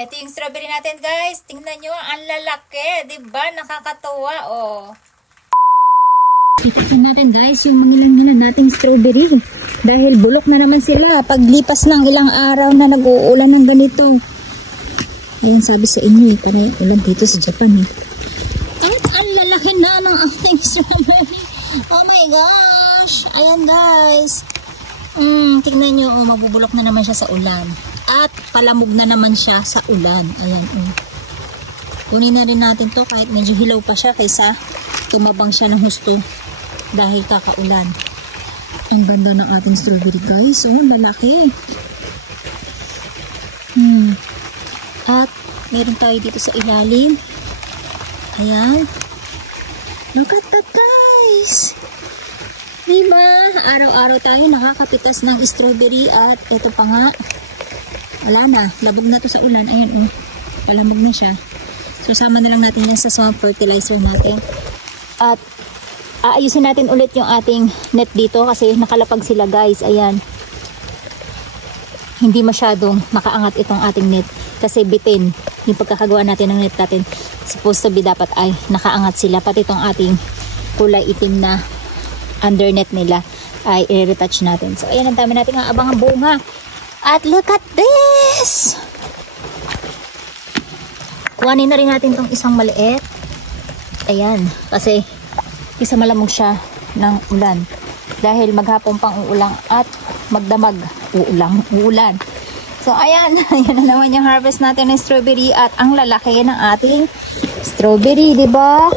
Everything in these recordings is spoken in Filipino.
Ito yung strawberry natin, guys. Tingnan nyo, ang lalaki. Diba? Nakakatuwa, oh. Itasin natin, guys, yung mga nating strawberry. Dahil bulok na naman sila. Paglipas ng ilang araw na nag-uulan ng ganito. Ayan, sabi sa inyo, para ulan dito sa Japan, eh. At ang lalaki na ng ating strawberry. Oh my gosh! Ayan, guys. Tingnan nyo, oh, mabubulok na naman siya sa ulan. At palamog na naman siya sa ulan. Ayan, oh. Kunin na rin natin to kahit medyo hilaw pa siya kaysa tumabang siya ng husto dahil kakaulan. Ang ganda ng ating strawberry, guys. Oh, malaki. At meron tayo dito sa ilalim. Ayan. Look at that, guys. Diba? Araw-araw tayo nakakapitas ng strawberry at ito pa nga. Wala na. Labog na to sa ulan. Ayan, oh. Palamog na siya. So, sama na lang natin yan sa swamp fertilizer natin. At aayusin natin ulit yung ating net dito kasi nakalapag sila, guys. Ayan. Hindi masyadong nakaangat itong ating net kasi bitin yung pagkakagawa natin ng net natin. Supposed to be dapat ay nakaangat sila. Pati itong ating kulay itim na undernet nila ay i-retouch natin. So, ayan, ang dami natin ang abangang bunga. At look at this! Kuhanin na rin natin itong isang maliit. Ayan, kasi isa malamog siya ng ulan. Dahil maghapon pang uulang at magdamag uulan. So, ayan. Ayan na naman yung harvest natin ng strawberry at ang lalaki ng ating strawberry, diba?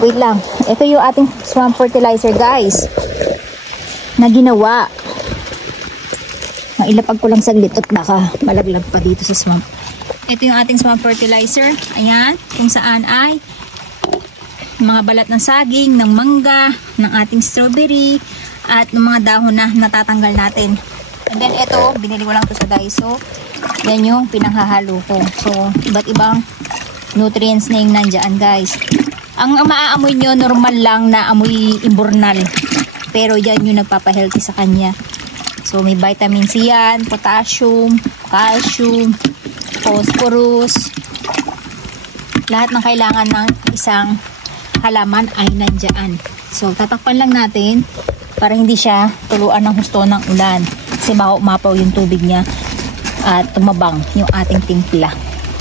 Wait lang. Ito yung ating swamp fertilizer, guys, na ginawa. Mailapag ko lang saglit at baka malaglag pa dito sa swamp. Ito yung ating swamp fertilizer. Ayan. Kung saan ay mga balat ng saging, ng mangga, ng ating strawberry, at ng mga dahon na natatanggal natin. And then ito, binili ko lang to sa Daiso. Yan yung pinanghahalo ko. So, iba't ibang nutrients na yung nandyan, guys. Ang maaamoy nyo, normal lang na amoy imbornal. Pero yan yung nagpapahealthy sa kanya. So, may vitamin C yan, potassium, calcium, phosphorus. Lahat ng kailangan ng isang halaman ay nandyan. So, tatakpan lang natin para hindi siya tuluan ng husto ng ulan. Kasi mapaw yung tubig niya at tumabang yung ating timpla.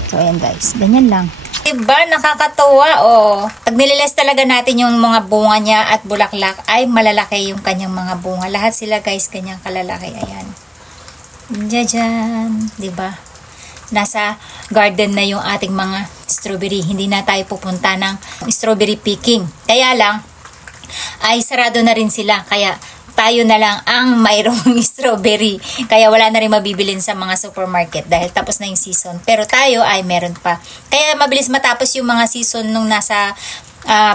So, ayan, guys. Ganyan lang. Diba? Nakakatuwa, oh. Pag nililes talaga natin yung mga bunga niya at bulaklak, ay malalaki yung kanyang mga bunga. Lahat sila, guys, kanyang kalalaki. Ayan. Diyan. Diba? Nasa garden na yung ating mga strawberry. Hindi na tayo pupunta ng strawberry picking. Kaya lang, ay sarado na rin sila. Kaya tayo na lang ang mayroong strawberry. Kaya wala na rin mabibilin sa mga supermarket dahil tapos na yung season. Pero tayo ay meron pa. Kaya mabilis matapos yung mga season nung nasa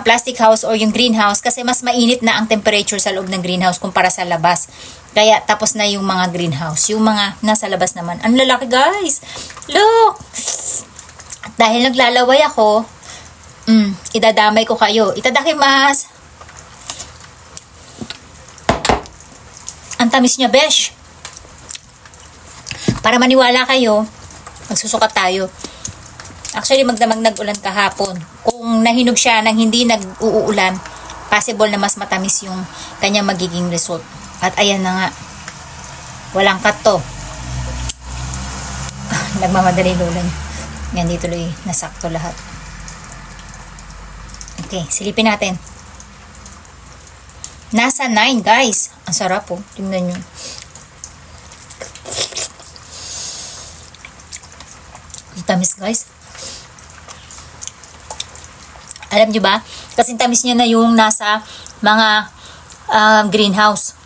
plastic house or yung greenhouse kasi mas mainit na ang temperature sa loob ng greenhouse kumpara sa labas. Kaya tapos na yung mga greenhouse. Yung mga nasa labas naman. Ang lalaki, guys! Look! Dahil naglalaway ako, idadamay ko kayo. Itadakimasu! Ang tamis niya, besh. Para maniwala kayo, magsusukat tayo. Actually, magdamag nag-ulan kahapon. Kung nahinog siya nang hindi nag-uulan, possible na mas matamis yung kanyang magiging result. At ayan na nga. Walang cut to. Nagmamadali lulan. Yan, di tuloy nasakto lahat. Okay, silipin natin. Nasa 9, guys. Ang sarap, oh. Tingnan nyo. Ang tamis, guys. Alam nyo ba? Kasi tamis niya na yung nasa mga greenhouse.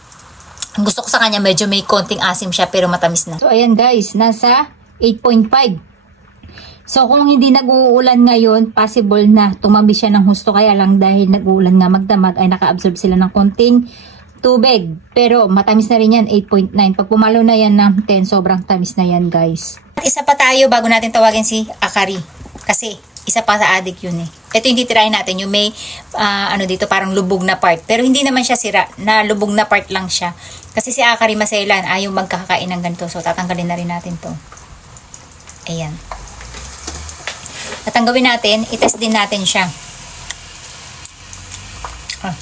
Ang gusto ko sa kanya, medyo may konting asim siya, pero matamis na. So, ayan, guys. Nasa 8.5. So, kung hindi nag-uulan ngayon, possible na tumabi siya ng husto. Kaya lang dahil nag-uulan nga magdamag, ay naka-absorb sila ng konting tubig. Pero matamis na rin yan, 8.9. Pag pumalo na yan ng 10, sobrang tamis na yan, guys. At isa pa tayo bago natin tawagin si Akari. Kasi isa pa sa addict yun eh. Ito yung titirahin natin, yung may ano dito parang lubog na part. Pero hindi naman siya sira, na lubog na part lang siya. Kasi si Akari maselan, ayaw magkakain ng ganito. So tatanggalin na rin natin to. Ayan. At ang gawin natin, itest din natin siya.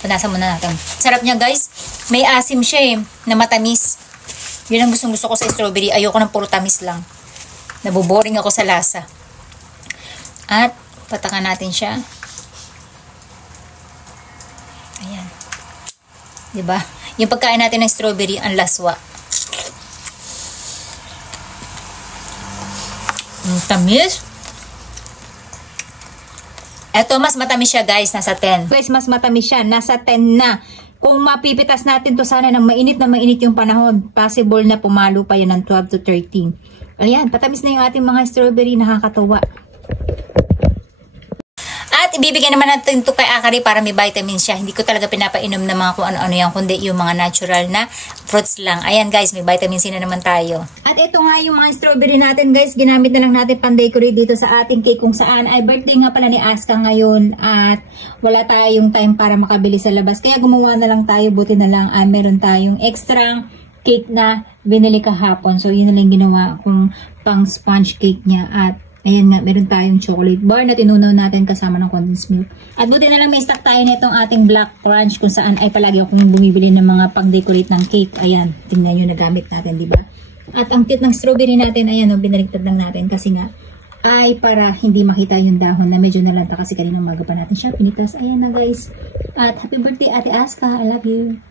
Punasan muna natin. Sarap niya guys. May asim siya na matamis. Yun ang gusto ko sa strawberry. Ayoko ng puro tamis lang. Naboboring ako sa lasa. At patakan natin siya. Ayan. Diba? Yung pagkain natin ng strawberry, ang laswa. Tamis. Eto, mas matamis siya guys, nasa 10. Guys, mas matamis siya, nasa 10 na. Kung mapipitas natin to sana ng mainit na mainit yung panahon, possible na pumalo pa yan ng 12 to 13. Ayan, patamis na yung ating mga strawberry, nakakatawa. At ibibigay naman natin ito kay Akari para may vitamins siya. Hindi ko talaga pinapainom ng mga kung ano-ano yan, kundi yung mga natural na fruits lang. Ayan guys, may vitamin C na naman tayo. At ito nga yung mga strawberry natin guys, ginamit na lang natin pan-decorate dito sa ating cake kung saan ay birthday nga pala ni Aska ngayon at wala tayong time para makabili sa labas. Kaya gumawa na lang tayo, buti na lang meron tayong extra cake na binili kahapon. So yun na lang ginawa kung pang sponge cake niya at ayan nga, meron tayong chocolate bar na tinunaw natin kasama ng condensed milk. At buti na lang may stock tayo nitong ating black crunch kung saan ay palagi akong bumibili ng mga pang-decorate ng cake. Ayan, tingnan nyo, nagamit natin, di ba? At ang cute ng strawberry natin, ayan, binaligtad lang natin kasi nga ay para hindi makita yung dahon na medyo nalanta kasi kanina umaga pa natin siya pinitas. Ayan na guys. At happy birthday Ate Aska, I love you.